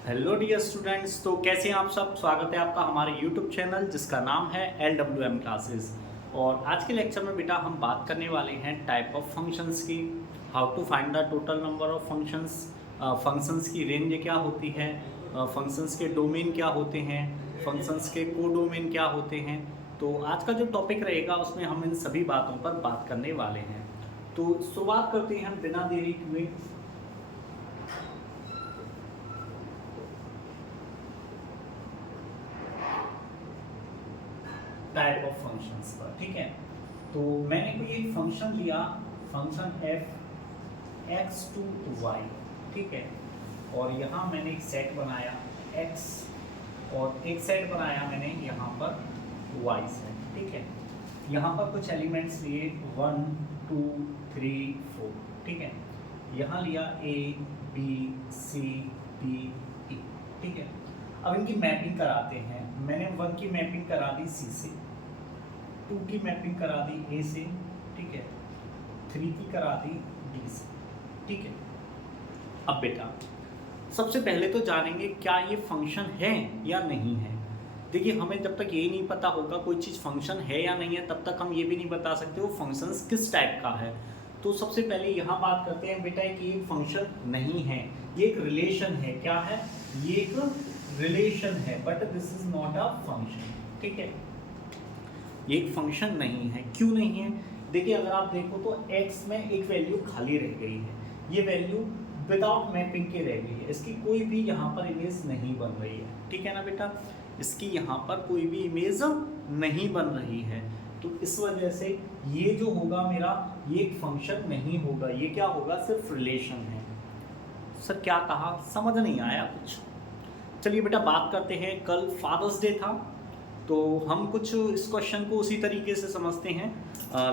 Hello dear students. तो कैसे हैं आप सब। स्वागत है आपका हमारे यूट्यूब चैनल जिसका नाम है LWM क्लासेस। और आज के लेक्चर में बेटा हम बात करने वाले हैं टाइप ऑफ फंक्शंस की। How to find the total number of functions, functions की रेंज क्या होती है, फंक्शंस के डोमेन क्या होते हैं, फंक्शंस के कोडोमेन क्या होते हैं। तो आज का जो टॉपिक रहेगा उसमें हम इन सभी बातों पर बात करने वाले हैं। तो शुरुआत करते हैं हम बिना देरी हुए टाइप ऑफ फंक्शंस पर। ठीक है, तो मैंने कोई एक फंक्शन लिया, function f x to y। ठीक है, और यहाँ मैंने एक सेट बनाया x और एक सेट बनाया मैंने यहाँ पर y सेट। ठीक है, यहाँ पर कुछ एलिमेंट्स लिए 1 2 3 4। ठीक है, यहाँ लिया a b c d e। ठीक है, अब इनकी मैपिंग कराते हैं। मैंने 1 की मैपिंग करा दी c से, 2 की मैपिंग करा दी a से। ठीक है, 3 की करा दी d से। ठीक है, अब बेटा सबसे पहले तो जानेंगे क्या ये फंक्शन है या नहीं है। देखिए, हमें जब तक ये नहीं पता होगा कोई चीज़ फंक्शन है या नहीं है तब तक हम ये भी नहीं बता सकते वो फंक्शंस किस टाइप का है। तो सबसे पहले यहाँ बात करते हैं बेटा कि ये फंक्शन नहीं है, ये एक रिलेशन है। क्या है? ये एक रिलेशन है, but this is not a function. ठीक है, ये एक फंक्शन नहीं है। क्यों नहीं है? देखिए, अगर आप देखो तो x में एक वैल्यू खाली रह गई है, ये वैल्यू विदाउट मैपिंग के रह गई है, इसकी कोई भी यहाँ पर इमेज नहीं बन रही है। ठीक है ना बेटा, इसकी यहाँ पर कोई भी इमेज नहीं बन रही है। तो इस वजह से ये जो होगा मेरा, ये एक फंक्शन नहीं होगा, ये क्या होगा? सिर्फ रिलेशन है। सर क्या कहा? समझ नहीं आया कुछ। चलिए बेटा बात करते हैं, कल फादर्स डे था तो हम कुछ इस क्वेश्चन को उसी तरीके से समझते हैं,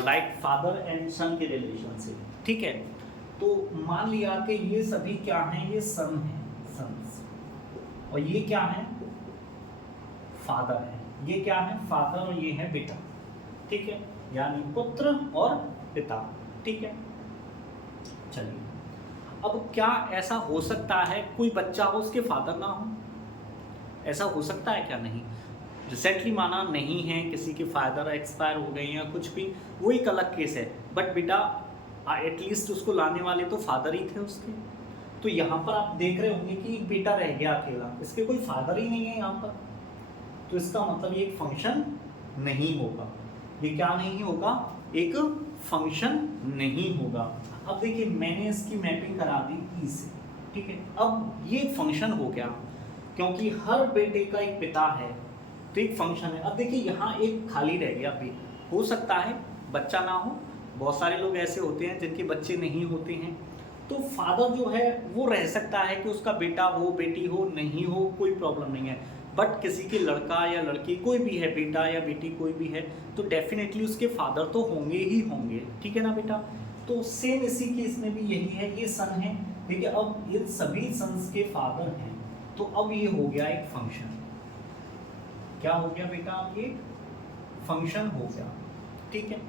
लाइक फादर एंड सन के रिलेशन से। ठीक है, तो मान लिया कि ये सभी क्या हैं? ये सन हैं, सन्स। और ये क्या है? फादर है। ये क्या है? फादर। और ये है बेटा। ठीक है, यानी पुत्र और पिता। ठीक है, चलिए अब क्या ऐसा हो सकता है कोई बच्चा हो उसके फादर ना हो? ऐसा हो सकता है क्या? नहीं। रिसेंटली माना नहीं है, किसी के फादर एक्सपायर हो गए या कुछ भी, वो एक अलग केस है। बट बेटा एटलीस्ट उसको लाने वाले तो फादर ही थे उसके। तो यहाँ पर आप देख रहे होंगे कि एक बेटा रह गया अकेला, इसके कोई फादर ही नहीं है यहाँ पर। तो इसका मतलब ये एक फंक्शन नहीं होगा। ये क्या नहीं होगा? एक फंक्शन नहीं होगा। अब देखिए, मैंने इसकी मैपिंग करा दी ई से। ठीक है, अब ये एक फंक्शन हो गया क्योंकि हर बेटे का एक पिता है, तो एक फंक्शन है। अब देखिए, यहाँ एक खाली रह गया बी। हो सकता है बच्चा ना हो, बहुत सारे लोग ऐसे होते हैं जिनके बच्चे नहीं होते हैं। तो फादर जो है वो रह सकता है कि उसका बेटा हो, बेटी हो, नहीं हो, कोई प्रॉब्लम नहीं है। बट किसी के लड़का या लड़की कोई भी है, बेटा या बेटी कोई भी है, तो डेफिनेटली उसके फादर तो होंगे ही होंगे। ठीक है ना बेटा, तो सेम इसी केस में भी यही है। ये सन है, देखिए अब इन सभी सन्स के फादर हैं, तो अब ये हो गया एक फंक्शन। क्या हो गया बेटा? आप ये फंक्शन हो गया। ठीक है,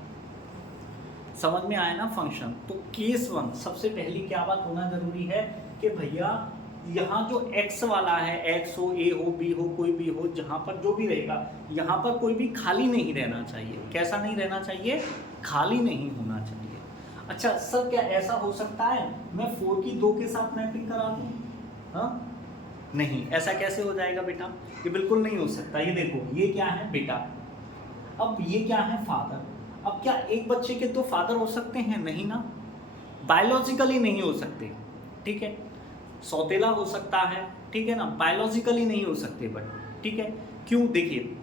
समझ में आया ना फंक्शन। तो केस 1 सबसे पहली क्या बात होना जरूरी है कि भैया यहाँ जो x वाला है, x हो, a हो, b हो, कोई भी हो, जहाँ पर जो भी रहेगा, यहाँ पर कोई भी खाली नहीं रहना चाहिए। कैसा नहीं रहना चाहिए? खाली नहीं होना चाहिए। अच्छा सर, क्या ऐसा हो सकता है मैं 4 की 2 के साथ मैपिंग करा दूँ? हाँ, नहीं, ऐसा कैसे हो जाएगा बेटा? ये बिल्कुल नहीं हो सकता। ये देखो, ये क्या है? बेटा। अब ये क्या है? फादर। अब क्या एक बच्चे के 2 फादर हो सकते हैं? नहीं ना, बायोलॉजिकली नहीं हो सकते। ठीक है, सौतेला हो सकता है, ठीक है ना, बायोलॉजिकली नहीं हो सकते। बट ठीक है, क्यों? देखिए,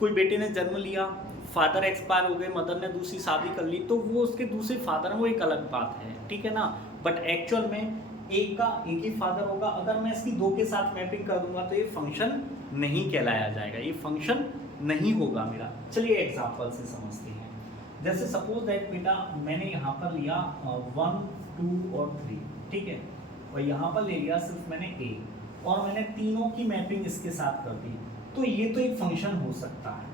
कोई बेटे ने जन्म लिया, फादर एक्सपायर हो गए, मदर ने दूसरी शादी कर ली, तो वो उसके दूसरे फादर हैं, वो एक अलग बात है। ठीक है ना, बट एक्चुअल में एक का एक ही फादर होगा। अगर मैं इसकी 2 के साथ मैपिंग कर दूंगा तो ये फंक्शन नहीं कहलाया जाएगा, ये फंक्शन नहीं होगा मेरा। चलिए एग्जाम्पल से समझते हैं। जैसे सपोज दैट बेटा मैंने यहाँ पर लिया 1 2 और 3। ठीक है, और यहाँ पर ले लिया सिर्फ मैंने a, और मैंने तीनों की मैपिंग इसके साथ कर दी। तो ये तो एक फंक्शन हो सकता है,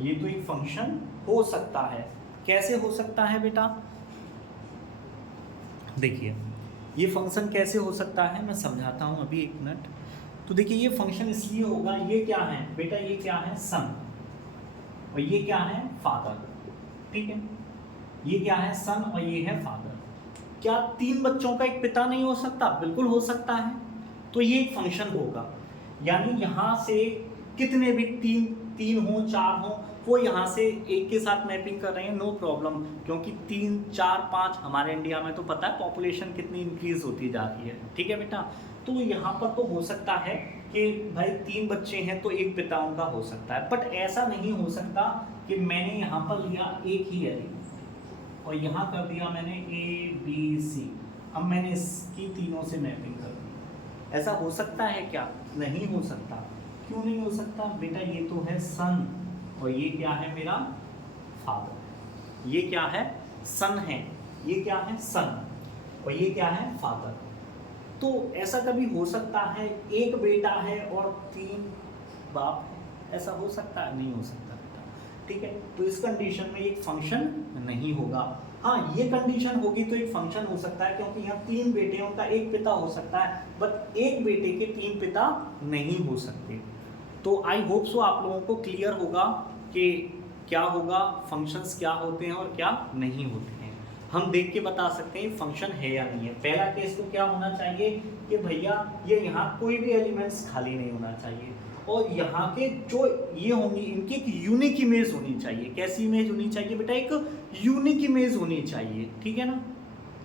ये तो एक फंक्शन हो सकता है। कैसे हो सकता है बेटा? देखिए, ये फंक्शन कैसे हो सकता है मैं समझाता हूँ अभी, एक मिनट। तो देखिए ये फंक्शन इसलिए होगा, ये क्या है बेटा, ये क्या है सन, और ये क्या है फादर, ठीक है, ये क्या है सन और ये है फादर। क्या 3 बच्चों का एक पिता नहीं हो सकता? बिल्कुल हो सकता है। तो ये एक फंक्शन होगा, यानी यहाँ से कितने भी 3 हो 4 हो, वो यहाँ से एक के साथ मैपिंग कर रहे हैं, नो प्रॉब्लम, क्योंकि 3 4 5 हमारे इंडिया में तो पता है पॉपुलेशन कितनी इंक्रीज होती जा रही है, ठीक है बेटा। तो यहाँ पर तो हो सकता है कि भाई 3 बच्चे हैं तो एक पिता उनका हो सकता है, बट ऐसा नहीं हो सकता कि मैंने यहाँ पर लिया एक ही एलिमेंट और यहाँ कर दिया मैंने ABC, अब मैंने इसकी तीनों से मैपिंग कर दी। ऐसा हो सकता है क्या? नहीं हो सकता। क्यों नहीं हो सकता बेटा? ये तो है सन और ये क्या है मेरा फादर, ये क्या है सन है, ये क्या है सन और ये क्या है फादर। तो ऐसा कभी हो सकता है एक बेटा है और 3 बाप है? ऐसा हो सकता है? नहीं हो सकता बेटा, ठीक है। तो इस कंडीशन में एक फंक्शन नहीं होगा। हाँ, ये कंडीशन होगी तो एक फंक्शन हो सकता है, क्योंकि यहाँ 3 बेटे हैं, उनका एक पिता हो सकता है, बट एक बेटे के 3 पिता नहीं हो सकते। तो आई होप सो आप लोगों को क्लियर होगा कि क्या होगा, फंक्शंस क्या होते हैं और क्या नहीं होते हैं। हम देख के बता सकते हैं फंक्शन है या नहीं है। पहला केस तो क्या होना चाहिए कि भैया ये यहाँ कोई भी एलिमेंट्स खाली नहीं होना चाहिए, और यहाँ के जो ये होंगी इनकी एक यूनिक इमेज होनी चाहिए। कैसी इमेज होनी चाहिए बेटा? एक यूनिक इमेज होनी चाहिए, ठीक है ना।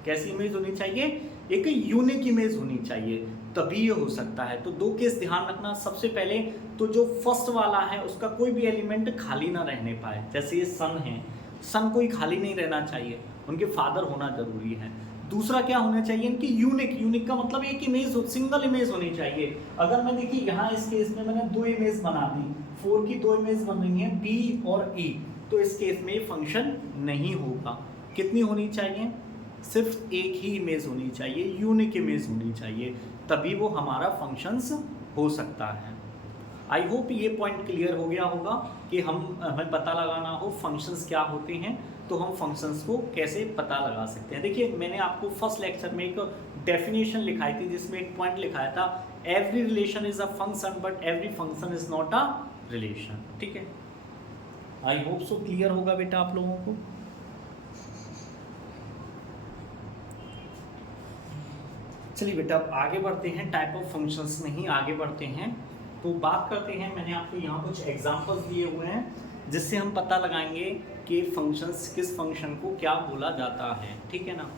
कैसी इमेज होनी चाहिए? एक यूनिक इमेज होनी चाहिए, तभी ये हो सकता है। तो 2 केस ध्यान रखना। सबसे पहले तो जो फर्स्ट वाला है उसका कोई भी एलिमेंट खाली ना रहने पाए, जैसे ये सन है, सन कोई खाली नहीं रहना चाहिए, उनके फादर होना जरूरी है। दूसरा क्या होना चाहिए? इनकी यूनिक, यूनिक का मतलब एक इमेज हो, सिंगल इमेज होनी चाहिए। अगर मैं देखिए यहाँ इस केस में मैंने 2 इमेज बना दी, 4 की 2 इमेज बन रही है B और E, तो इस केस में फंक्शन नहीं होगा। कितनी होनी चाहिए? सिर्फ एक ही इमेज होनी चाहिए, यूनिक इमेज होनी चाहिए, तभी वो हमारा फंक्शंस हो सकता है। आई होप ये पॉइंट क्लियर हो गया होगा कि हमें पता लगाना हो फंक्शंस क्या होते हैं, तो हम फंक्शंस को कैसे पता लगा सकते हैं। देखिए मैंने आपको फर्स्ट लेक्चर में एक डेफिनेशन लिखाई थी, जिसमें एक पॉइंट लिखाया था, every relation is a function but every function is not a relation, ठीक है। आई होप सो क्लियर होगा बेटा आप लोगों को। चलिए बेटा अब आगे बढ़ते हैं, टाइप ऑफ फंक्शंस में ही आगे बढ़ते हैं। तो बात करते हैं, मैंने आपको यहाँ कुछ एग्जांपल्स दिए हुए हैं जिससे हम पता लगाएंगे कि फंक्शंस, किस फंक्शन को क्या बोला जाता है, ठीक है ना।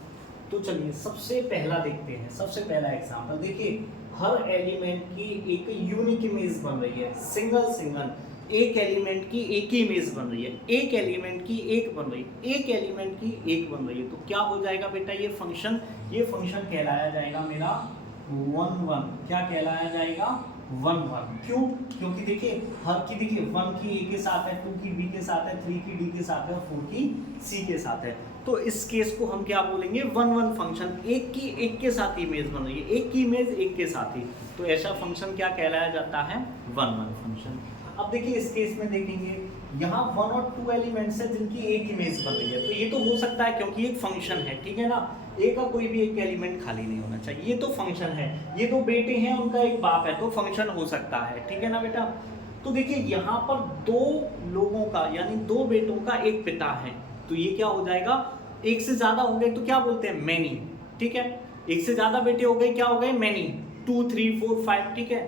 तो चलिए सबसे पहला देखते हैं, सबसे पहला एग्जांपल देखिए, हर एलिमेंट की एक यूनिक इमेज बन रही है, सिंगल एक एलिमेंट की एक ही इमेज बन रही है, एक एलिमेंट की एक बन रही है, एक एलिमेंट की एक बन रही है, तो क्या हो जाएगा बेटा? ये फंक्शन कहलाया जाएगा मेरा 1 1। क्या कहलाया जाएगा? 1 1। क्यों? क्योंकि देखिए हर की, देखिए 1 की A के साथ है, 2 की B के साथ है, 3 की D के साथ है और 4 की C के साथ है। तो इस केस को हम क्या बोलेंगे? 1 1 फंक्शन। एक की एक के साथ इमेज बन रही है, एक की इमेज एक के साथ ही, तो ऐसा फंक्शन क्या कहलाया जाता है? 1 1 फंक्शन। अब देखिए इस केस में देखेंगे, यहाँ 1 और 2 एलिमेंट्स है जिनकी एक इमेज बन रही है, तो ये तो हो सकता है क्योंकि एक फंक्शन है, ठीक है ना। ए का कोई भी एक एलिमेंट खाली नहीं होना चाहिए, ये तो फंक्शन है। ये 2 बेटे हैं, उनका एक बाप है, तो फंक्शन हो सकता है, ठीक है ना बेटा। तो देखिए यहाँ पर 2 लोगों का, यानी 2 बेटों का एक पिता है, तो ये क्या हो जाएगा? एक से ज्यादा हो गए तो क्या बोलते हैं? मैनी, ठीक है। एक से ज्यादा बेटे हो गए, क्या हो गए? मैनी। 2 3 4 5, ठीक है।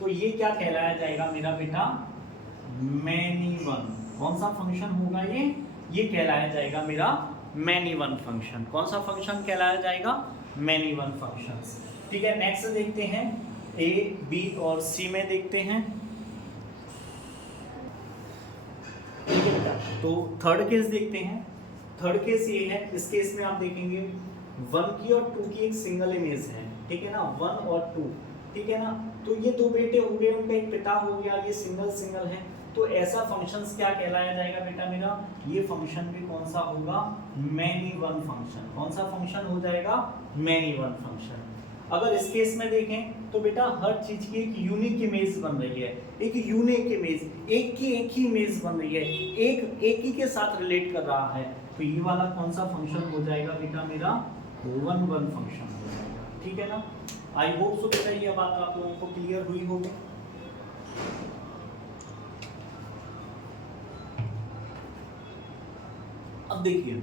तो ये क्या कहलाया जाएगा मेरा बेटा? Many one. कौन सा फंक्शन होगा ये? ये कहलाया जाएगा मेरा मैनी वन फंक्शन। कौन सा फंक्शन कहलाया जाएगा? मैनी वन फंक्शन, ठीक है। नेक्स्ट देखते हैं, A, B और C में देखते हैं, ठीक है बेटा। तो थर्ड केस देखते हैं। थर्ड केस ये है, इस केस में आप देखेंगे 1 की और 2 की एक सिंगल इमेज है, ठीक है ना, 1 और 2, ठीक है ना। तो ये 2 बेटे हो गए, उनका एक पिता हो गया, ये सिंगल है, तो ऐसा फंक्शंस क्या कहलाया जाएगा बेटा मेरा? ये फंक्शन भी कौन सा होगा? Many one function. कौन सा फंक्शन हो जाएगा? Many one function. अगर इस केस में देखें तो बेटा हर चीज की एक यूनिक इमेज बन रही है, एक यूनिक इमेज, एक की एक ही इमेज बन रही है, एक ही के साथ रिलेट कर रहा है, तो ये वाला कौन सा फंक्शन हो जाएगा बेटा मेरा? 1 1 फंक्शन हो जाएगा, ठीक है ना। आई होप सो बेटा ये बात आप लोगों को क्लियर हुई होगी। अब देखिए,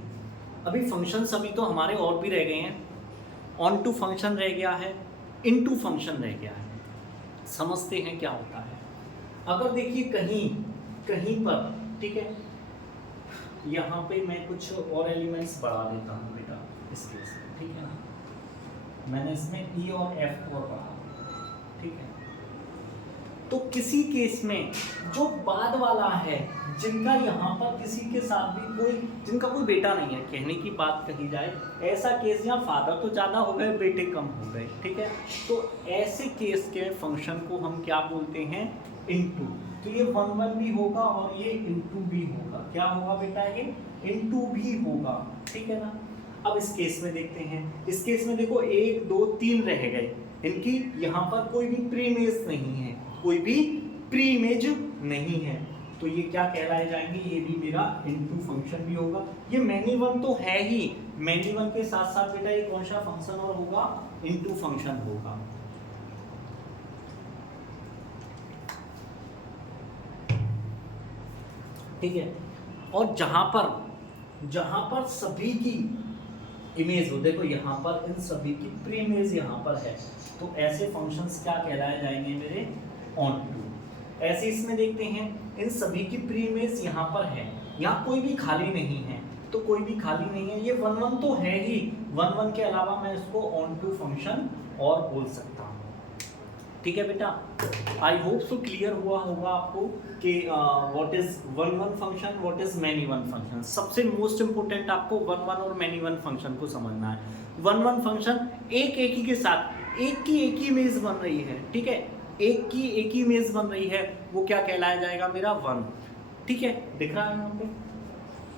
अभी फंक्शन सभी तो हमारे और भी रह गए हैं। ऑन टू फंक्शन रह गया है, इन टू फंक्शन रह गया है। समझते हैं क्या होता है। अगर देखिए कहीं कहीं पर, ठीक है, यहाँ पे मैं कुछ और एलिमेंट्स बढ़ा देता हूँ बेटा इस केस में, ठीक है ना। मैंने इसमें ई और एफ और बढ़ा दिया, ठीक है। तो किसी केस में जो बाद वाला है, जिनका यहाँ पर किसी के साथ भी कोई, जिनका कोई बेटा नहीं है, कहने की बात कही जाए, ऐसा केस यहाँ फादर तो ज़्यादा हो गए, बेटे कम हो गए, ठीक है। तो ऐसे केस के फंक्शन को हम क्या बोलते हैं, इनटू। तो ये 1 भी होगा और ये इनटू भी होगा। क्या होगा बेटा, ये इनटू भी होगा, ठीक है ना। अब इस केस में देखते हैं। इस केस में देखो 1 2 3 रह गए, इनकी यहाँ पर कोई भी प्रीमेज नहीं है, कोई भी प्रीमेज नहीं है। तो ये क्या कहलाए जाएंगे, ये भी मेरा इनटू फंक्शन भी होगा। ये मैनी वन तो है ही, मैनी वन के साथ साथ बेटा ये कौन सा फंक्शन और होगा, इनटू फंक्शन होगा। ठीक है। और जहां पर सभी की इमेज हो, देखो यहाँ पर इन सभी की प्री इमेज यहाँ पर है, तो ऐसे फंक्शंस क्या कहलाए जाएंगे मेरे, ऑन टू। ऐसे इसमें देखते हैं, इन सभी की प्री इमेज यहाँ पर है, यहाँ कोई भी खाली नहीं है, तो कोई भी खाली नहीं है, ये 1 1 तो है ही, 1 1 के अलावा मैं इसको ऑन टू फंक्शन और बोल सकता हूँ। ठीक है बेटा, आई होप सो क्लियर हुआ होगा आपको कि what is 1 1 function, what is many one function. सबसे मोस्ट इंपोर्टेंट आपको 1 1 और मैनी वन फंक्शन को समझना है। 1 1 फंक्शन एक ही के साथ एक की इमेज बन रही है, ठीक है, एक की इमेज बन रही है, वो क्या कहलाया जाएगा मेरा 1, ठीक है, दिख रहा है यहाँ पे।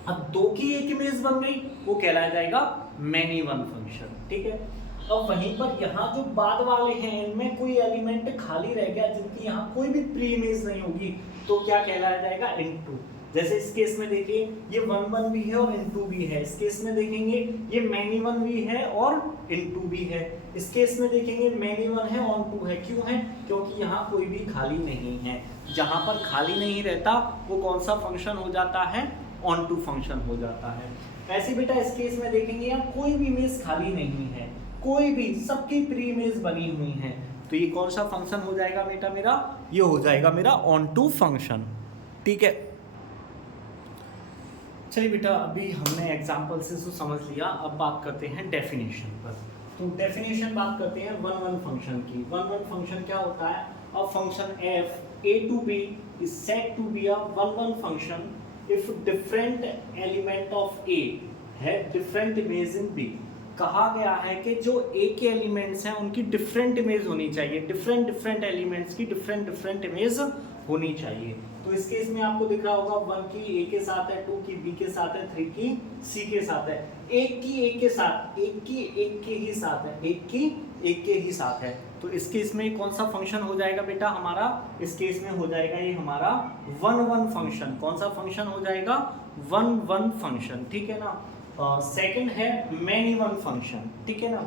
अब 2 की एक इमेज बन गई, वो कहलाया जाएगा मैनी वन फंक्शन, ठीक है। अब वहीं पर यहाँ जो बाद वाले हैं, इनमें कोई एलिमेंट खाली रह गया, जिनकी यहाँ कोई भी प्री इमेज नहीं होगी, तो क्या कहलाया जाएगा, इनटू। जैसे इस केस में देखिए, ये 1 1 भी है और इनटू भी है। इस केस में देखेंगे ये मैनी वन भी है और इनटू भी है। इस केस में देखेंगे मैनी वन है, ऑन टू है। क्यों है, क्योंकि यहाँ कोई भी खाली नहीं है। जहाँ पर खाली नहीं रहता वो कौन सा फंक्शन हो जाता है, ऑन टू फंक्शन हो जाता है। ऐसे बेटा इस केस में देखेंगे यहाँ कोई भी इमेज खाली नहीं है, कोई भी, सबकी प्री इमेज बनी हुई है, तो ये कौन सा फंक्शन हो जाएगा बेटा मेरा, ये हो जाएगा मेरा ऑन टू फंक्शन, ठीक है। चलिए बेटा, अभी हमने एग्जांपल से तो समझ लिया, अब बात करते हैं डेफिनेशन पर। तो डेफिनेशन बात करते हैं 1 1 फंक्शन की। 1 1 फंक्शन क्या होता है, a function f a to b is said to be a 1 1 function if different element of a have different image in b। कहा गया है कि जो ए के एलिमेंट्स हैं उनकी डिफरेंट इमेज होनी चाहिए, डिफरेंट एलिमेंट्स की डिफरेंट इमेज होनी चाहिए। तो इस केस में आपको दिख रहा होगा 1 की ए के साथ है, 2 की बी के साथ है, 3 की सी के साथ है, 1 की ए के साथ, 1 की 1 के ही साथ है, 1 की 1 के ही साथ है। तो इस केस में कौन सा फंक्शन हो जाएगा बेटा हमारा, इस केस में हो जाएगा ये हमारा 1 1 फंक्शन। कौन सा फंक्शन हो जाएगा, 1 1 फंक्शन, ठीक है ना। सेकंड है मैनी वन फंक्शन, ठीक है ना।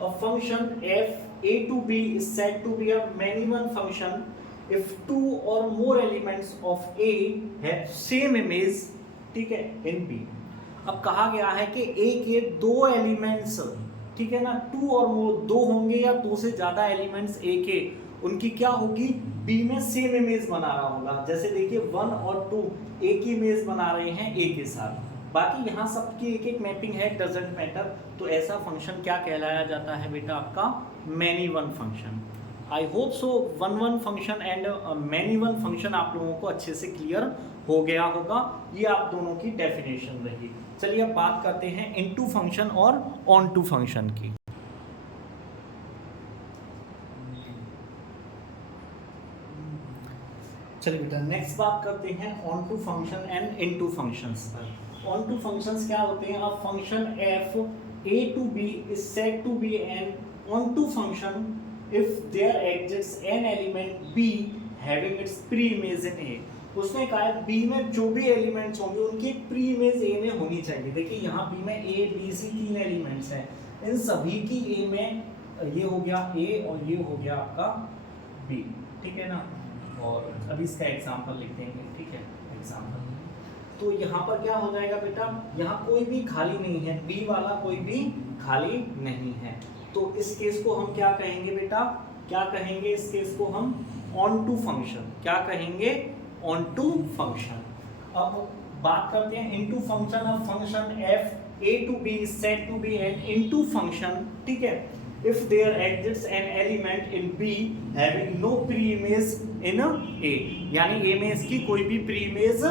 A function f a to b is said to be a many one function if 2 or more elements of a have same image, ठीक है, in b। अब कहा गया है कि a के 2 एलिमेंट्स, ठीक है ना, 2 और मोर, 2 होंगे या 2 से ज्यादा एलिमेंट्स a के, उनकी क्या होगी, b में सेम इमेज बना रहा होगा। जैसे देखिए 1 और 2 a की इमेज बना रहे हैं a के साथ, बाकी यहाँ सबकी एक मैपिंग है, डजंट मैटर। तो ऐसा फंक्शन क्या कहलाया जाता है बेटा आपका, many one function. I hope so 1 1 function and many one function आप लोगों को अच्छे से क्लियर हो गया होगा। ये आप दोनों की डेफिनेशन रही। चलिए अब बात करते हैं इनटू फंक्शन और ऑन टू फंक्शन की। चलिए बेटा नेक्स्ट बात करते हैं onto function and into functions पर। ऑन टू फंक्शंस क्या होते हैं, अब function f a to b is said to be an on to function if there exists an element b having its pre-image in a। उसने कहा है b में जो भी एलिमेंट्स होंगे उनकी प्री इमेज a में होनी चाहिए। देखिए यहाँ b में a b c 3 एलिमेंट्स हैं, इन सभी की a में ये हो गया A और ये हो गया आपका B, ठीक है ना। और अभी इसका एग्जाम्पल लिख देंगे, ठीक है, एग्जाम्पल। तो यहाँ पर क्या हो जाएगा बेटा, यहाँ कोई भी खाली नहीं है, B वाला कोई भी खाली नहीं है, तो इस केस को हम क्या कहेंगे बेटा, क्या कहेंगे इस केस को हम ऑन टू फंक्शन, क्या कहेंगे, ऑन टू फंक्शन। अब बात करते हैं into function. Of function f a to b is said to be an into function, ठीक है, if there exists an element in b having no pre-image in a, यानी a में इसकी कोई भी pre-image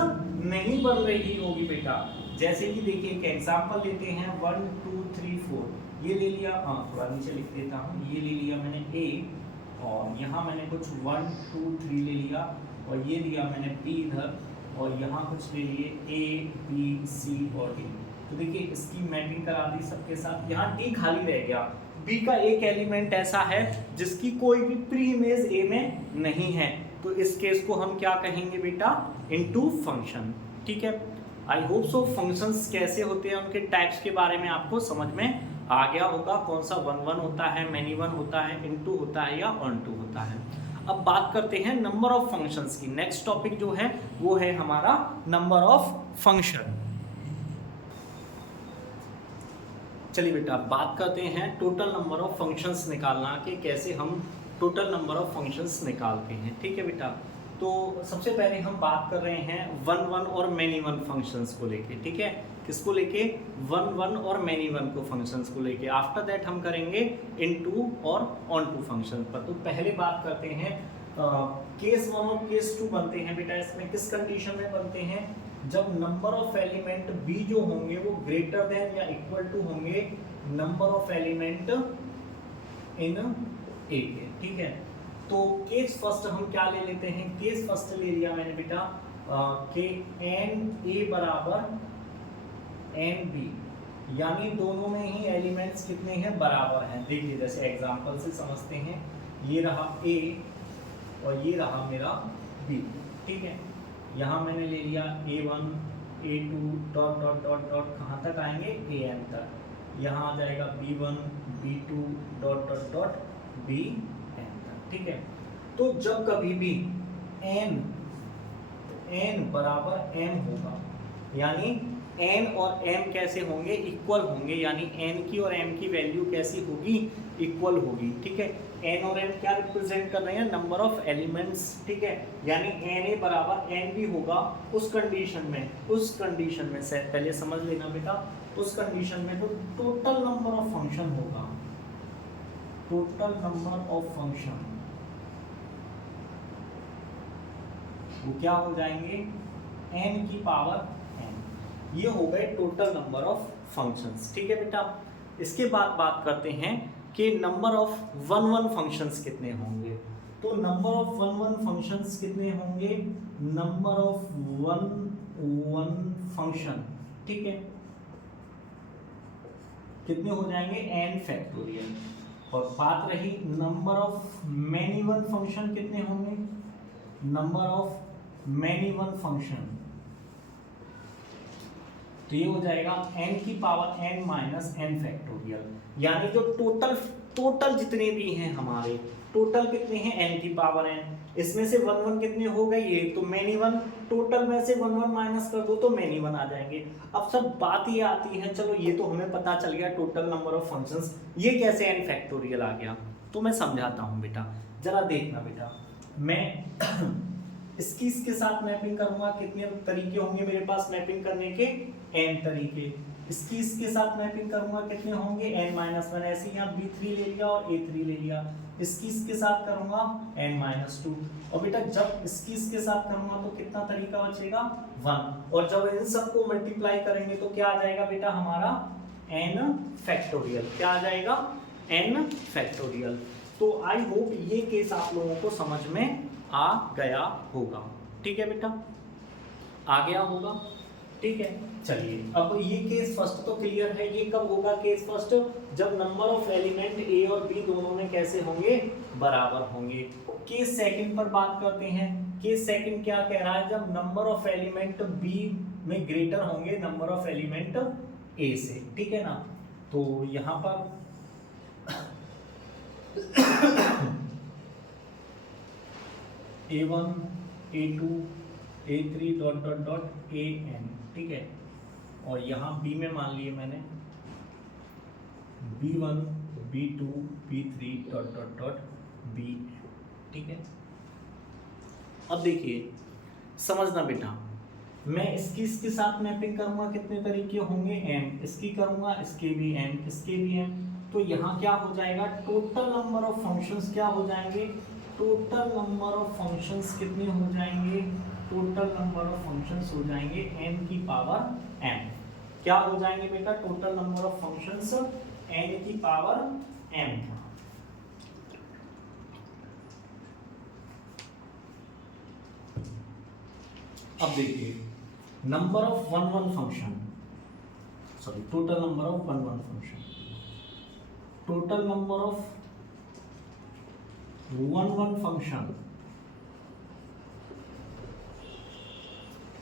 नहीं बन रही होगी बेटा। जैसे कि देखिए एक एग्जांपल लेते हैं 1 2 3 4, ये ले लिया, हाँ थोड़ा नीचे लिख देता हूँ, ये ले लिया मैंने a और यहाँ मैंने कुछ 1 2 3 ले लिया और ये लिया मैंने b इधर और यहाँ कुछ ले लिए a b c और d। तो देखिए इसकी मैपिंग करा दी सबके साथ, यहाँ d खाली रह गया, b का एक एलिमेंट ऐसा है जिसकी कोई भी प्री इमेज a में नहीं है, तो इस केस को हम क्या कहेंगे बेटा, इनटू फंक्शन, ठीक है। आई होप सो फंक्शंस कैसे होते हैं, उनके टाइप्स के बारे में आपको समझ में आ गया होगा, कौन सा 1 1 होता है, मैनी 1 होता है, इनटू होता है या ऑन टू होता है। अब बात करते हैं नंबर ऑफ फंक्शंस की। नेक्स्ट टॉपिक जो है वो है हमारा नंबर ऑफ फंक्शन। चलिए बेटा बात करते हैं टोटल नंबर ऑफ फंक्शंस निकालना कि कैसे हम टोटल नंबर ऑफ फंक्शंस निकालते हैं, ठीक है बेटा। तो सबसे पहले हम बात कर रहे हैं 1 1 और मैनी 1 फंक्शंस को लेके, ठीक है, किसको लेके, 1 1 और मैनी 1 को फंक्शंस को लेके। आफ्टर दैट हम करेंगे इनटू और ऑन टू फंक्शन पर। तो पहले बात करते हैं केस 1 और केस 2 बनते हैं बेटा, इसमें किस कंडीशन में बनते हैं, जब नंबर ऑफ एलिमेंट b जो होंगे वो ग्रेटर देन या इक्वल टू होंगे number of element in a के, ठीक है। तो केस फर्स्ट हम क्या ले लेते हैं, केस फर्स्ट ले लिया मैंने बेटा कि एन ए बराबर एन बी, यानी दोनों में ही एलिमेंट्स कितने हैं, बराबर हैं। देखिए जैसे एग्जांपल से समझते हैं, ये रहा ए और ये रहा मेरा बी, ठीक है। यहाँ मैंने ले लिया a1 a2 dot dot dot dot, कहाँ तक आएंगे, an तक, यहाँ आ जाएगा b1 b2 dot dot dot bn तक, ठीक है। तो जब कभी भी n बराबर m होगा, यानी n और m कैसे होंगे, इक्वल होंगे, यानी n की और m की वैल्यू कैसी होगी, इक्वल होगी, ठीक है। n और m क्या रिप्रेजेंट कर रहे हैं, नंबर ऑफ एलिमेंट्स, ठीक है, यानी na बराबर n भी होगा उस कंडीशन में से पहले समझ लेना बेटा, उस कंडीशन में तो टोटल नंबर ऑफ फंक्शन होगा, टोटल नंबर ऑफ फंक्शन वो क्या हो जाएंगे, n की पावर n, ये हो गए टोटल नंबर ऑफ फंक्शंस, ठीक है बेटा। इसके बाद बात करते हैं कि नंबर ऑफ 1 1 फंक्शंस कितने होंगे। तो नंबर ऑफ 1 1 फंक्शंस कितने होंगे, नंबर ऑफ 1 1 फंक्शन, ठीक है, कितने हो जाएंगे, n फैक्टोरियल। और बात रही नंबर ऑफ मैनी 1 फंक्शन कितने होंगे, नंबर ऑफ मैनी 1 फंक्शन, तो ये हो जाएगा n की power n minus n factorial, यानी जो टोटल जितने भी हैं हमारे, टोटल कितने हैं, n की पावर n, इसमें से 1 1 कितने हो गए, ये तो मैनी 1, टोटल में से 1 1 माइनस कर दो तो मैनी 1 आ जाएंगे। अब सब बात ये आती है, चलो ये तो हमें पता चल गया टोटल नंबर ऑफ फंक्शंस, ये कैसे n फैक्टोरियल आ गया, तो मैं समझाता हूँ बेटा, जरा देखना बेटा। मैं इसके साथ मैपिंग करूंगा, कितने तरीके होंगे मेरे पास मैपिंग करने के, n तरीके। इसके साथ मैपिंग करूंगा, कितने होंगे, n-1, ऐसे यहाँ b3 ले लिया और a3 ले लिया। इसके साथ करूंगा n-2, और बेटा जब इसके साथ करूंगा तो कितना तरीका बचेगा, 1, और जब इन सबको मल्टीप्लाई करेंगे तो क्या आ जाएगा बेटा हमारा n फैक्टोरियल, क्या आ जाएगा, n फैक्टोरियल। तो आई होप ये केस आप लोगों को समझ में आ गया होगा, ठीक है बेटा, आ गया होगा, ठीक है। चलिए अब ये केस फर्स्ट तो क्लियर है, ये कब होगा केस फर्स्ट, जब नंबर ऑफ एलिमेंट a और b दोनों में कैसे होंगे, बराबर होंगे। केस सेकंड पर बात करते हैं। केस सेकंड क्या कह रहा है, जब नंबर ऑफ एलिमेंट b में ग्रेटर होंगे नंबर ऑफ एलिमेंट a से, ठीक है ना। तो यहाँ पर A1 A2 A3 dot dot dot AN, ठीक है। और यहाँ B में मान लिए मैंने B1 B2 B3 dot dot dot BN, ठीक है। अब देखिए समझना बेटा, मैं इसके साथ मैपिंग करूंगा, कितने तरीके होंगे, m, इसकी करूंगा, इसके भी m, इसके भी m, तो यहाँ क्या हो जाएगा, टोटल नंबर ऑफ फंक्शंस क्या हो जाएंगे, टोटल नंबर ऑफ फंक्शंस कितने हो जाएंगे, टोटल नंबर ऑफ फंक्शंस हो जाएंगे n की पावर m। क्या हो जाएंगे बेटा, total number of functions n की पावर m। अब देखिए number of one function, sorry total number of one function, total number of one function,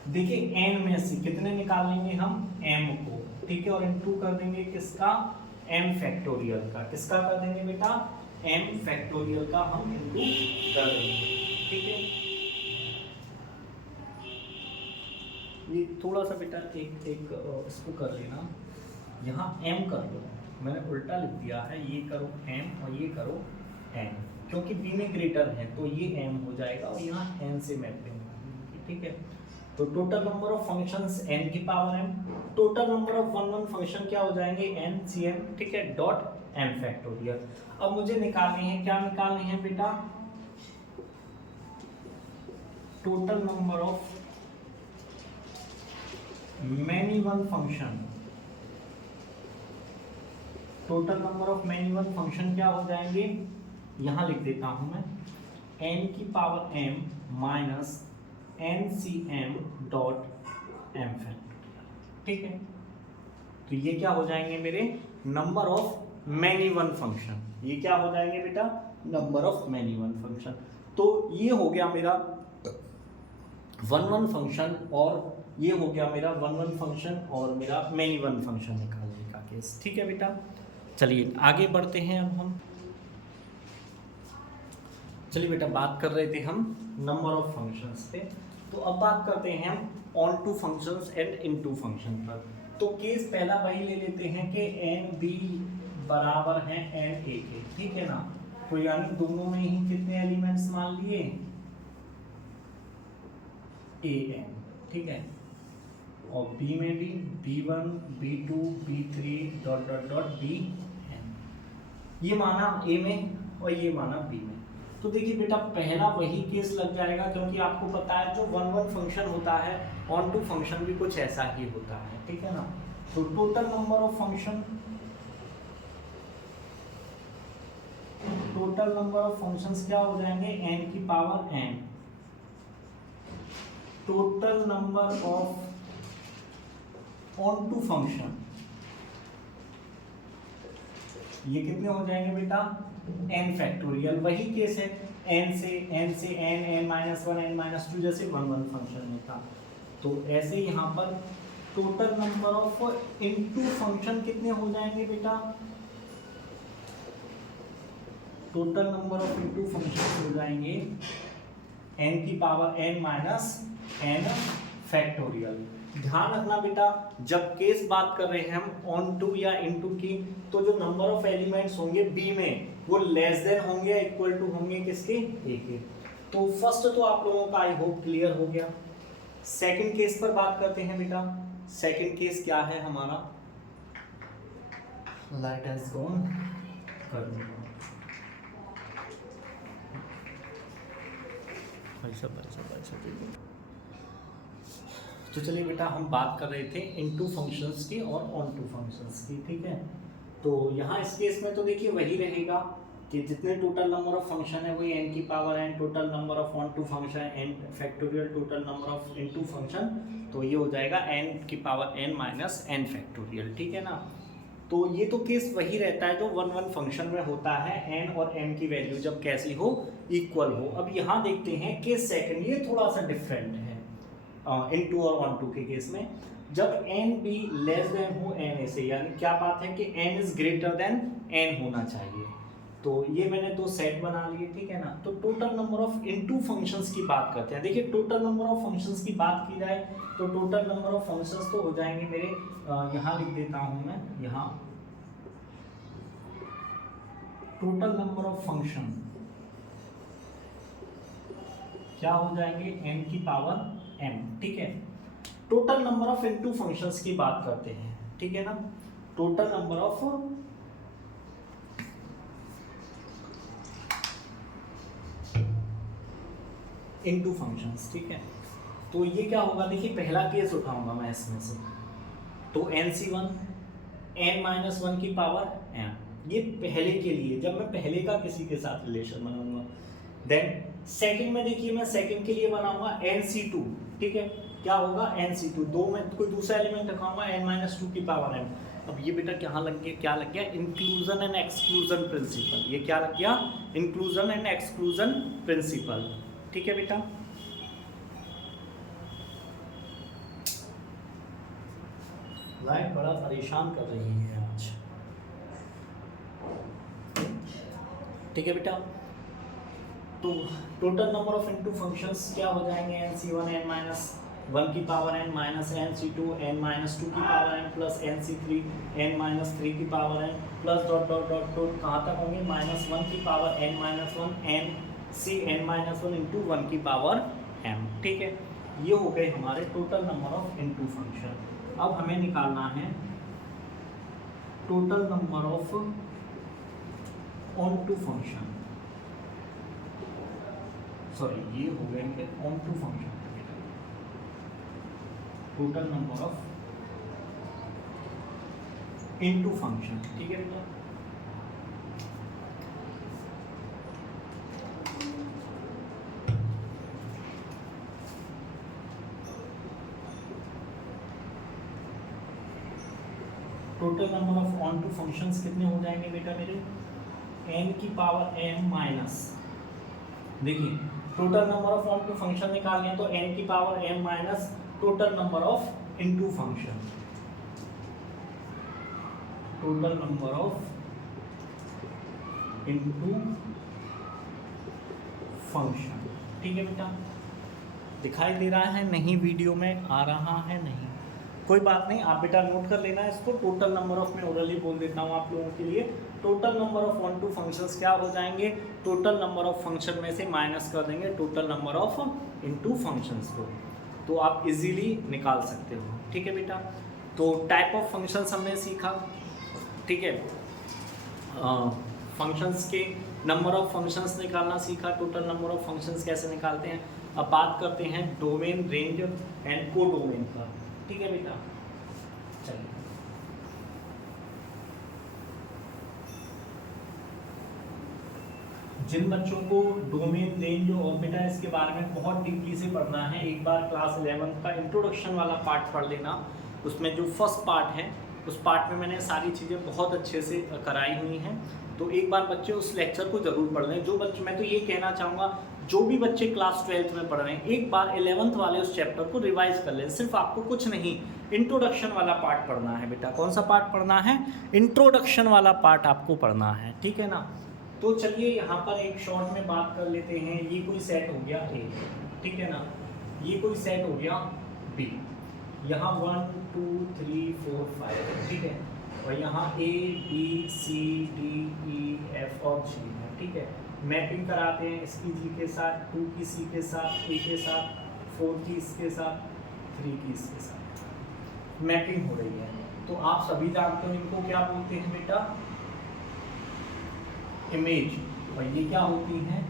देखिए n में से कितने निकाल लेंगे हम, m को, ठीक है, और इनटू कर देंगे किसका, m फैक्टोरियल का, किसका कर देंगे बेटा, m फैक्टोरियल का हम इनटू कर देंगे, ठीक है। ये थोड़ा सा बेटा एक इसको कर लेना, यहाँ m कर लो, मैंने उल्टा लिख दिया है, ये करो m और ये करो n, क्योंकि b में ग्रेटर है तो ये m हो जाएगा और यहाँ n से मैपिंग, ठीक है। तो total number of functions n की power m, total number of one function क्या हो जाएंगे n cm, ठीक है, डॉट m फैक्टोरियल। अब मुझे निकालने हैं, क्या निकालने हैं बेटा, total number of many one function, total number of many one function क्या हो जाएंगे, यहां लिख देता हूं मैं, n की power m minus NCM dot m factorial, ठीक है। तो ये क्या हो जाएंगे मेरे number of many one function, ये क्या हो जाएंगे बेटा, number of many one function. तो ये हो गया मेरा वन फंक्शन, और ये हो गया मेरा वन फंक्शन और मेरा मैनी वन फंक्शन निकालने का केस, ठीक है बेटा। चलिए आगे बढ़ते हैं अब हम, चलिए बेटा बात कर रहे थे हम नंबर ऑफ फंक्शंस पे, तो अब बात करते हैं हम onto functions and into function पर। तो केस पहला वही ले लेते हैं कि एन बी बराबर है एन ए के, ठीक है ना, तो यानी दोनों में ही कितने एलिमेंट्स मान लिए, ए एन, ठीक है, और बी में भी b1 b2 b3 dot dot dot B N, ये माना ए में और ये माना बी में। तो देखिए बेटा पहला वही केस लग जाएगा, क्योंकि आपको पता है जो वन फंक्शन होता है ऑन टू फंक्शन भी कुछ ऐसा ही होता है, ठीक है ना। तो total number of function, total number of functions क्या हो जाएंगे, n की power n, total number of onto function, ये कितने हो जाएंगे बेटा, n फैक्टोरियल, वही केस है n से n n minus one n minus two, जैसे वन फंक्शन में था। तो ऐसे यहाँ पर total number of into function कितने हो जाएंगे बेटा, total number of into function हो जाएंगे n की power n minus n factorial. ध्यान रखना बेटा जब केस बात कर रहे हैं हम ऑन टू या इनटू की, तो जो नंबर ऑफ एलिमेंट्स होंगे बी में वो लेस देन होंगे या इक्वल टू होंगे किसके, ए के। तो फर्स्ट तो आप लोगों का आई होप क्लियर हो गया। सेकंड केस पर बात करते हैं बेटा। सेकंड केस क्या है हमारा, लाइट हैज गॉन कर दूंगा तो चलिए बेटा हम बात कर रहे थे इनटू फंक्शंस की और ऑन टू फंक्शंस की, ठीक है। तो यहाँ इस केस में तो देखिए वही रहेगा कि जितने टोटल नंबर ऑफ फंक्शन है वही n की power n, total number of onto function n factorial, total number of into function, तो ये हो जाएगा n की power n minus n factorial, ठीक है ना। तो ये तो केस वही रहता है जो वन फंक्शन में होता है, n और m की वैल्यू जब कैसी हो, इक्वल हो। अब यहाँ देखते हैं केस सेकंड, ये थोड़ा सा डिफरेंट है इनटू और ऑन टू के केस में। जब n भी लेस देन हो n से, यानी क्या बात है कि n is greater than n होना चाहिए, तो ये मैंने दो सेट बना लिए, ठीक है ना। तो total number of into functions की बात करते हैं। देखिए टोटल नंबर ऑफ फंक्शंस की बात की जाए तो टोटल नंबर ऑफ फंक्शंस तो हो जाएंगे मेरे, यहाँ लिख देता हूँ मैं, यहाँ टोटल नंबर ऑफ फंक्शन क्या हो जाएंगे, n की पावर m, ठीक है। Total number of into functions की बात करते हैं, ठीक है ना। Total number of into functions, ठीक है। तो ये क्या होगा, देखिए पहला केस उठाऊंगा मैं इसमें से, तो nc1 n-1 की पावर m, ये पहले के लिए, जब मैं पहले का किसी के साथ रिलेशन बनाऊंगा। देन सेकंड में देखिए मैं सेकंड के लिए बनाऊंगा nc2, ठीक है। क्या होगा nc2, दो में कोई दूसरा एलिमेंट रखाऊंगा n-2 की पावर m। अब ये बेटा क्या लग गया, क्या लग गया, इंक्लूजन एंड एक्सक्लूजन प्रिंसिपल। ये क्या लग गया, इंक्लूजन एंड एक्सक्लूजन प्रिंसिपल, ठीक है बेटा। लाइट बड़ा परेशान कर रही है आज, ठीक है बेटा। तो total number of into functions क्या हो जाएंगे, nc1 n-1 की power n minus nc2 n-2 की power n plus nc3 n-3 की power n plus dot dot dot dot कहाँ तक होंगे, -1 की power n-1 nc n-1 into 1 की पावर m, ठीक है। ये हो गए हमारे total number of into function. अब हमें निकालना है total number of onto function, sorry ये हो गए इनके onto function, total number of into function, ठीक है बेटा। Total number of onto functions कितने हो जाएंगे बेटा मेरे, n की पावर m माइनस, देखिए total number of onto function निकालने हैं तो n की power m minus total number of into function, total number of into function, ठीक है बेटा। दिखाई दे रहा है नहीं, वीडियो में आ रहा है नहीं, कोई बात नहीं, आप बेटा नोट कर लेना इसको। टोटल नंबर ऑफ, मैं ओरली बोल देता हूँ आप लोगों के लिए, total number of onto functions क्या हो जाएंगे, टोटल नंबर ऑफ फंक्शन में से माइनस कर देंगे total number of into functions को, तो आप इजीली निकाल सकते हो, ठीक है बेटा। तो टाइप ऑफ फंक्शंस हमने सीखा, ठीक है। फंक्शंस के नंबर ऑफ फंक्शंस निकालना सीखा, टोटल नंबर ऑफ फंक्शंस कैसे निकालते हैं। अब बात करते हैं डोमेन, रेंज एंड को डोमेन का, ठीक है बेटा। चलिए जिन बच्चों को डोमेन, रेंज और बेटा इसके बारे में बहुत डीपली से पढ़ना है, एक बार क्लास 11 का इंट्रोडक्शन वाला पार्ट पढ़ लेना। उसमें जो फर्स्ट पार्ट है उस पार्ट में मैंने सारी चीज़ें बहुत अच्छे से कराई हुई हैं, तो एक बार बच्चे उस लेक्चर को ज़रूर पढ़ लें। जो बच्चे, मैं तो ये कहना चाहूँगा जो भी बच्चे क्लास 12th में पढ़ रहे हैं एक बार 11th वाले उस चैप्टर को रिवाइज कर लें। सिर्फ आपको कुछ नहीं, इंट्रोडक्शन वाला पार्ट पढ़ना है बेटा। कौन सा पार्ट पढ़ना है, इंट्रोडक्शन वाला पार्ट आपको पढ़ना है, ठीक है ना। तो चलिए यहाँ पर एक शॉर्ट में बात कर लेते हैं। ये कोई सेट हो गया A, ठीक है ना, ये कोई सेट हो गया B, यहाँ 1 2 3 4 5, ठीक है, और यहाँ A B C D E F और G है, ठीक है। मैपिंग कराते हैं इसकी G के साथ, 2 की C के साथ, A के साथ, 4 की इसके साथ, 3 की इसके साथ मैपिंग हो रही है। तो आप सभी जानते हो इनको क्या बोलते हैं बेटा, इमेज, और ये क्या होती है,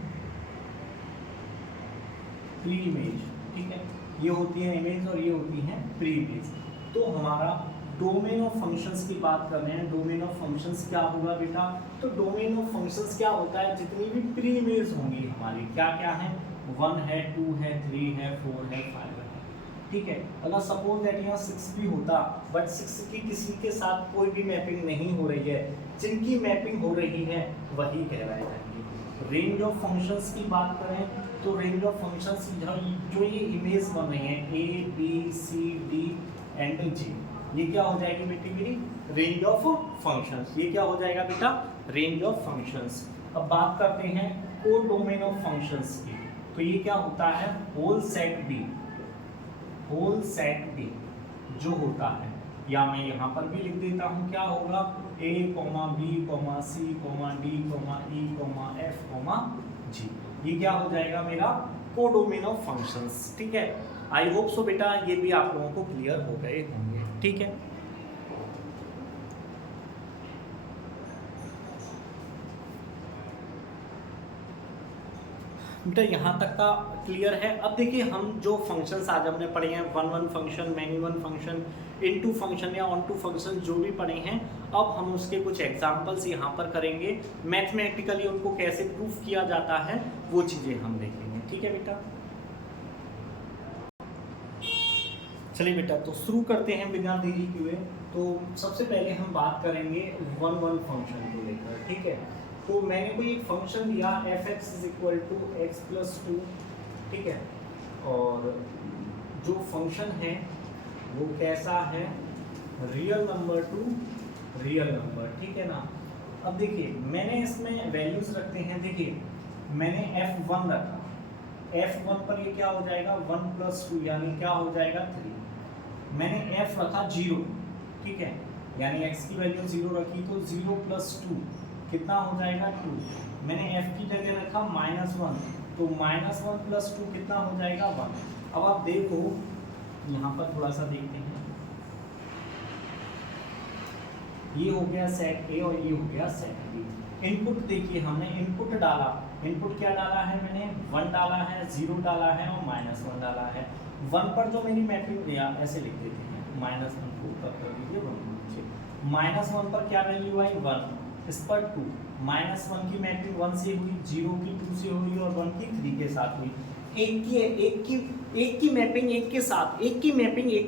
प्री इमेज, ठीक है। ये होती है इमेज और ये होती है प्री इमेज। तो हमारा डोमेन ऑफ फंक्शंस की बात कर रहे हैं। डोमेन ऑफ फंक्शंस क्या होगा बेटा, तो डोमेन ऑफ फंक्शंस क्या होता है, जितनी भी प्री इमेज होंगी हमारी, क्या क्या है, 1 है 2 है 3 है 4 है 5 है, ठीक है। अगर सपोज दैट यहाँ 6 भी होता, बट 6 की किसी के साथ कोई भी मैपिंग नहीं हो रही है, जिनकी मैपिंग हो रही है वही कहलाए जाएंगे। रेंज ऑफ फंक्शंस की बात करें तो रेंज ऑफ फंक्शंस जो ये इमेज बन रही है A B C D and G, ये क्या हो जाएगी बेटी मेरी, रेंज ऑफ फंक्शंस। ये क्या हो जाएगा बेटा, रेंज ऑफ फंक्शंस। अब बात करते हैं कोडोमेन ऑफ फंक्शंस की। तो ये क्या होता है, होल सेट बी जो होता है, या मैं यहाँ पर भी लिख देता हूँ, क्या होगा, a, b, c, d, e, f, g। ये क्या हो जाएगा मेरा कोडोमेन ऑफ फंक्शंस। ठीक है, आई होप सो बेटा ये भी आप लोगों को क्लियर हो गए होंगे। ठीक है, बेटा यहाँ तक का क्लियर है। अब देखिए हम जो फंक्शंस आज हमने पढ़े हैं, one function, many one function, into function या ऑन टू फंक्शन जो भी पढ़े हैं, अब हम उसके कुछ एग्जांपल्स यहाँ पर करेंगे। मैथमेटिकली उनको कैसे प्रूफ किया जाता है वो चीज़ें हम देखेंगे। ठीक है बेटा, चलिए बेटा तो शुरू करते हैं बिना देरी किए। तो सबसे पहले हम बात करेंगे वन फंक्शन को लेकर। ठीक है, तो मैंने कोई एक फंक्शन दिया f(x = x + 2), ठीक है, और जो फंक्शन है वो कैसा है, real number two real number. ठीक है ना। अब देखिए मैंने इसमें वैल्यूज रखते हैं, देखिए मैंने f1 रखा, f1 पर ये क्या हो जाएगा 1 + 2 यानी क्या हो जाएगा 3। मैंने f रखा 0, ठीक है, यानी x की वैल्यू 0 रखी तो 0 + 2 कितना हो जाएगा 2। मैंने f की जगह रखा -1 तो -1 + 2 कितना हो जाएगा 1। अब आप देखो यहाँ पर थोड़ा सा देखते हैं, ये हो गया सेट A और ये हो गया सेट B। इनपुट देखिए हमने इनपुट डाला, इनपुट क्या डाला है, मैंने 1 डाला है, 0 डाला है और -1 डाला है। 1 पर जो मेरी मैट्रिक्स दिया ऐसे लिख देते हैं, -1 को ऊपर कर दीजिए, 1 को नीचे। -1 पर क्या वैल्यू आई 1, इस पर 2, -1 की मैपिंग 1 से हुई, 0 की 2 से हुई और 1 की 3 के साथ हुई। एक की मैपिंग एक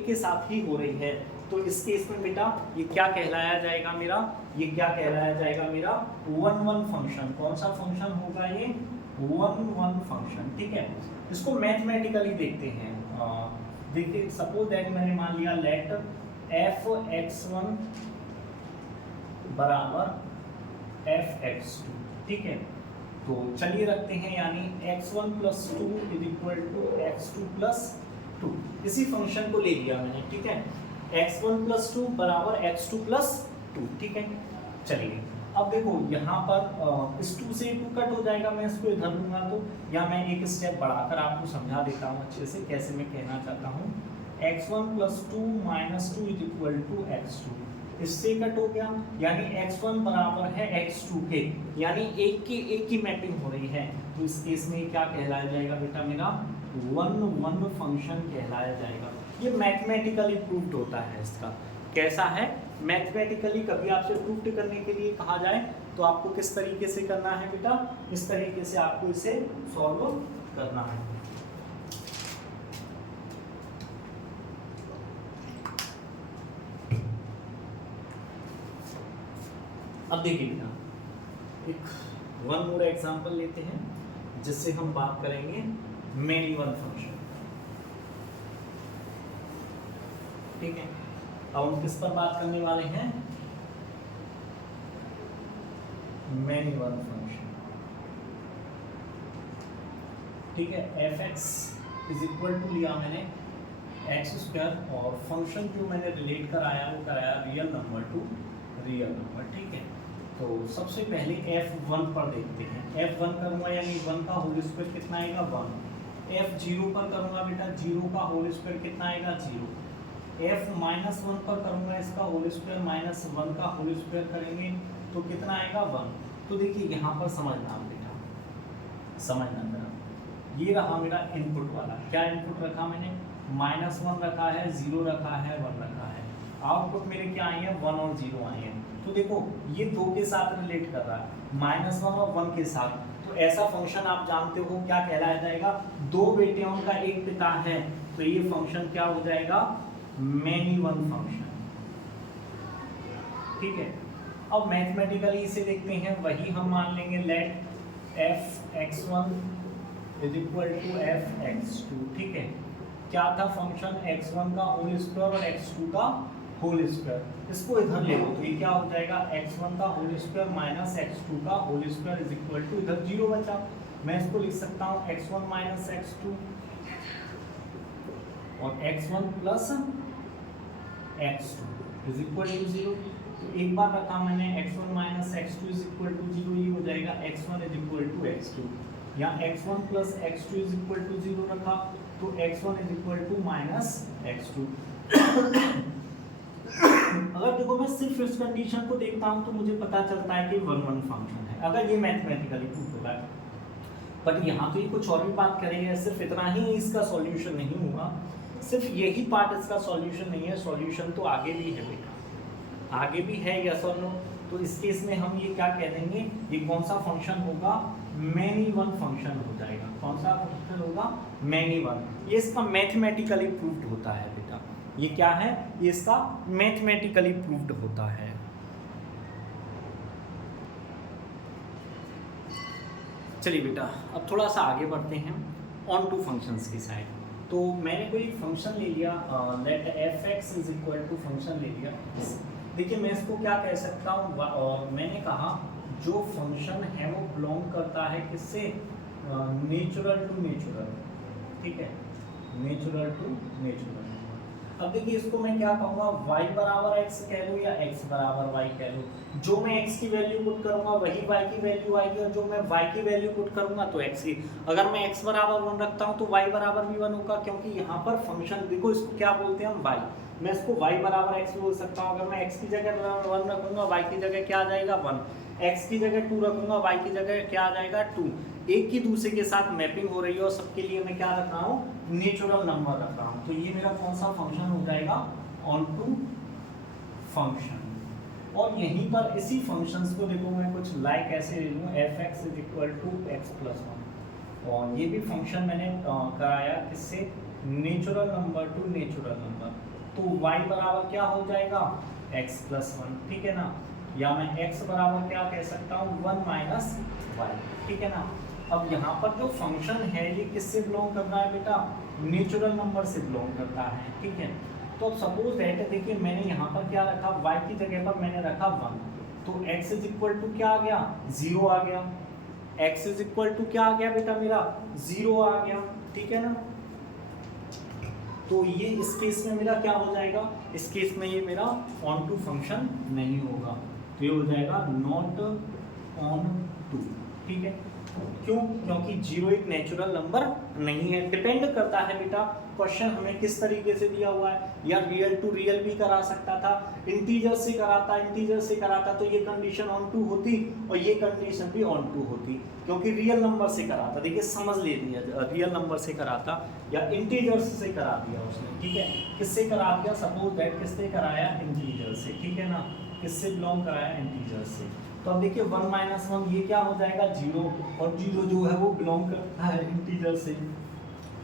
के साथ ही हो रही है। तो इस केस में बेटा ये क्या कहलाया जाएगा मेरा, ये क्या कहलाया जाएगा मेरा 1 फंक्शन। कौन सा फंक्शन होगा ये 1 फंक्शन। ठीक है, इसको मैथमेटिकली देखते हैं। देखिए सपोज दैट मैंने मान लिया लेट f(x1) = f(x2), ठीक है, तो चलिए रखते हैं, यानी x1 + 2 = x2 + 2। इसी फंक्शन को ले लिया मैंने, ठीक है, x1 + 2 = x2 + 2। ठीक है, चलिए अब देखो यहाँ पर इस 2 से 2 कट हो जाएगा, मैं इसको इधर लूँगा तो, या मैं एक स्टेप बढ़ाकर आपको समझा देता हूँ अच्छे से कैसे मैं कहना चाहता हूँ। x1 + 2 - 2 = x2, इससे कट हो गया, यानी x1 बराबर है x2 के, यानी एक की मैपिंग हो रही है। तो इस केस में क्या कहलाया जाएगा बेटा मेरा 1 फंक्शन कहलाया जाएगा। ये मैथमेटिकली प्रूव्ड होता है। इसका कैसा है, मैथमेटिकली कभी आपसे प्रूव्ड करने के लिए कहा जाए तो आपको किस तरीके से करना है बेटा, इस तरीके से आपको इसे सॉल्व करना है। अब देखिए बेटा एक 1 मोर एग्जांपल लेते हैं जिससे हम बात करेंगे मैनी वन फंक्शन। ठीक है, अब हम किस पर बात करने वाले हैं, मैनी वन फंक्शन। ठीक है, f(x) = लिया मैंने x² और फंक्शन जो मैंने रिलेट कराया वो कराया real number two real number. ठीक है, तो सबसे पहले f1 पर देखते हैं। f1 करूँगा यानी 1 का होल स्क्वायर कितना आएगा 1। f0 पर करूँगा बेटा 0 का होल स्क्वायर कितना आएगा 0। f-1 पर करूँगा इसका होल स्क्वायर -1 का होल स्क्वायर करेंगे तो कितना आएगा 1। तो देखिए यहाँ पर समझना बेटा, समझना जरा, ये रहा मेरा इनपुट वाला। क्या इनपुट रखा मैंने, -1 रखा है, 0 रखा है, 1 रखा है। आउटपुट मेरे क्या आए हैं 1 और 0 आए हैं। तो देखो ये 2 के साथ रिलेट कर रहा है, -1 और 1 के साथ। तो ऐसा फंक्शन आप जानते हो क्या कहलाया जाएगा, 2 बेटियों का एक पिता है, तो ये फंक्शन क्या हो जाएगा मैनी वन फंक्शन। ठीक है, अब मैथमेटिकली इसे देखते हैं, वही हम मान लेंगे लेट f(x1) = f(x2). ठीक है, क्या था फंक्शन x1 का होल स्क्वायर और x2 का होल स्क्वायर, इसको इधर ले लो तो ये क्या हो जाएगा x1 का होल स्क्वायर माइनस x2 का whole square is equal to इधर 0 बचा, मैं इसको लिख सकता हूँ x1 माइनस x2 और x1 plus x2 is equal to 0। तो एक बार रखा मैंने x1 minus x2 is equal to 0, ये हो जाएगा x1 is equal to x2, या x1 plus x2 is equal to 0 रखा तो x1 is equal to minus x2। अगर देखो मैं सिर्फ इस कंडीशन को देखता हूं तो मुझे पता चलता है कि 1 1 फंक्शन है, अगर ये मैथमेटिकली प्रूफ होगा। बट यहाँ तो ये कुछ और भी बात करेंगे, सिर्फ इतना ही इसका सॉल्यूशन नहीं हुआ, सिर्फ यही पार्ट इसका सॉल्यूशन नहीं है, सॉल्यूशन तो आगे भी है बेटा, आगे भी है, यस और नो। तो इस केस में हम ये क्या कह देंगे, ये कौन सा फंक्शन होगा, मैनी वन फंक्शन हो जाएगा। कौन सा फंक्शन होगा, मैनी वन। ये इसका मैथमेटिकली प्रूव्ड होता है बेटा, ये क्या है, ये इसका मैथमेटिकली प्रूव्ड होता है। चलिए बेटा अब थोड़ा सा आगे बढ़ते हैं ऑन टू फंक्शंस की साइड। तो मैंने कोई फंक्शन ले लिया, let f x is equal to function ले लिया। देखिए मैं इसको क्या कह सकता हूँ, और मैंने कहा जो फंक्शन है वो बिलोंग करता है किससे, नेचुरल टू नेचुरल, ठीक है, नेचुरल टू नेचुरल। अब देखिए इसको मैं क्या कहूँगा, y बराबर x कह लो या x बराबर y कह लो, जो मैं x की वैल्यू पुट करूँगा वही y की वैल्यू आएगी, और जो मैं y की वैल्यू पुट करूँगा तो x की। अगर मैं x बराबर 1 रखता हूँ तो y बराबर भी 1 होगा, क्योंकि यहाँ पर फंक्शन देखो इसको क्या बोलते हैं हम y, मैं इसको y बराबर x बोल सकता हूँ। अगर मैं x की जगह 1 रखूँगा y की जगह क्या आ जाएगा 1, x की जगह 2 रखूँगा y की जगह क्या आ जाएगा 2। एक की दूसरे के साथ मैपिंग हो रही है और सबके लिए मैं क्या रख रहा हूँ, नेचुरल नंबर रख रहा हूँ। तो ये मेरा कौन सा फंक्शन हो जाएगा, ऑन टू फंक्शन। और यहीं पर इसी फंक्शंस को देखो मैं कुछ लाइक ऐसे ले लूँ, f x is equal to x plus 1, और ये भी फंक्शन मैंने कराया किससे, natural number to natural number. तो y बराबर क्या हो जाएगा, x प्लस 1, ठीक है ना, या मैं x बराबर क्या कह सकता हूँ 1 माइनस y, ठीक है ना। अब यहाँ पर जो फंक्शन है ये किससे बिलोंग करता है बेटा, नेचुरल नंबर से बिलोंग करता है, ठीक है। तो अब सपोज दैट देखिए मैंने यहाँ पर क्या रखा, y की जगह पर मैंने रखा 1, तो x इज इक्वल टू क्या आ गया, 0 आ गया, x इज इक्वल टू क्या आ गया बेटा मेरा 0 आ गया, ठीक है ना। तो ये इस केस में मेरा क्या हो जाएगा, इस केस में ये मेरा ऑन टू फंक्शन नहीं होगा, तो ये हो जाएगा नॉट ऑन टू, ठीक है। क्यों, क्योंकि 0 एक नेचुरल नंबर नहीं है। डिपेंड करता है बेटा क्वेश्चन हमें किस तरीके से दिया हुआ है, या रियल टू रियल भी करा सकता था, इंटीजर से कराता तो ये कंडीशन ऑन टू होती और ये कंडीशन भी ऑन टू होती, क्योंकि रियल नंबर से कराता, देखिए समझ ले लिया, रियल नंबर से कराता या इंटीजर्स से करा दिया उसने, ठीक है। किससे करा दिया, सपोज दैट किससे कराया, इंटीजर से, ठीक है ना, किससे बिलोंग कराया, इंटीजर से। तो अब देखिए 1 माइनस 1 ये क्या हो जाएगा 0, और 0 जो है वो बिलोंग करता है इंटीजर से,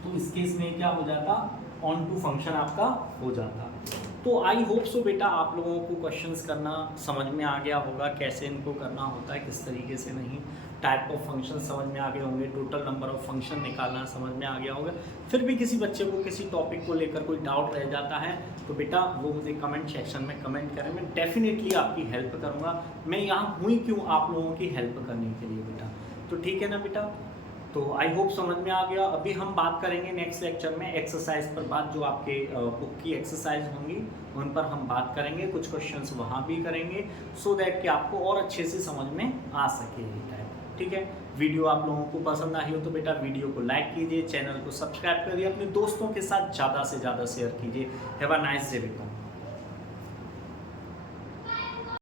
तो इस केस में क्या हो जाता, ऑन टू फंक्शन आपका हो जाता। तो आई होप सो बेटा आप लोगों को क्वेश्चंस करना समझ में आ गया होगा, कैसे इनको करना होता है, किस तरीके से नहीं, टाइप ऑफ फंक्शन समझ में आ गए होंगे, टोटल नंबर ऑफ फंक्शन निकालना समझ में आ गया होगा। फिर भी किसी बच्चे को किसी टॉपिक को लेकर कोई डाउट रह जाता है तो बेटा वो मुझे कमेंट सेक्शन में कमेंट करें, मैं डेफिनेटली आपकी हेल्प करूँगा। मैं यहाँ हुई क्यों, आप लोगों की हेल्प करने के लिए बेटा, तो ठीक है ना बेटा। तो आई होप समझ में आ गया। अभी हम बात करेंगे नेक्स्ट लेक्चर में एक्सरसाइज पर बात, जो आपके बुक की एक्सरसाइज होंगी उन पर हम बात करेंगे, कुछ क्वेश्चंस वहाँ भी करेंगे, सो दैट कि आपको और अच्छे से समझ में आ सके ये टाइप, ठीक है। वीडियो आप लोगों को पसंद आई हो तो बेटा वीडियो को लाइक कीजिए, चैनल को सब्सक्राइब करिए, अपने दोस्तों के साथ ज़्यादा से ज़्यादा शेयर कीजिए। हैव अ नाइस डे बेटा।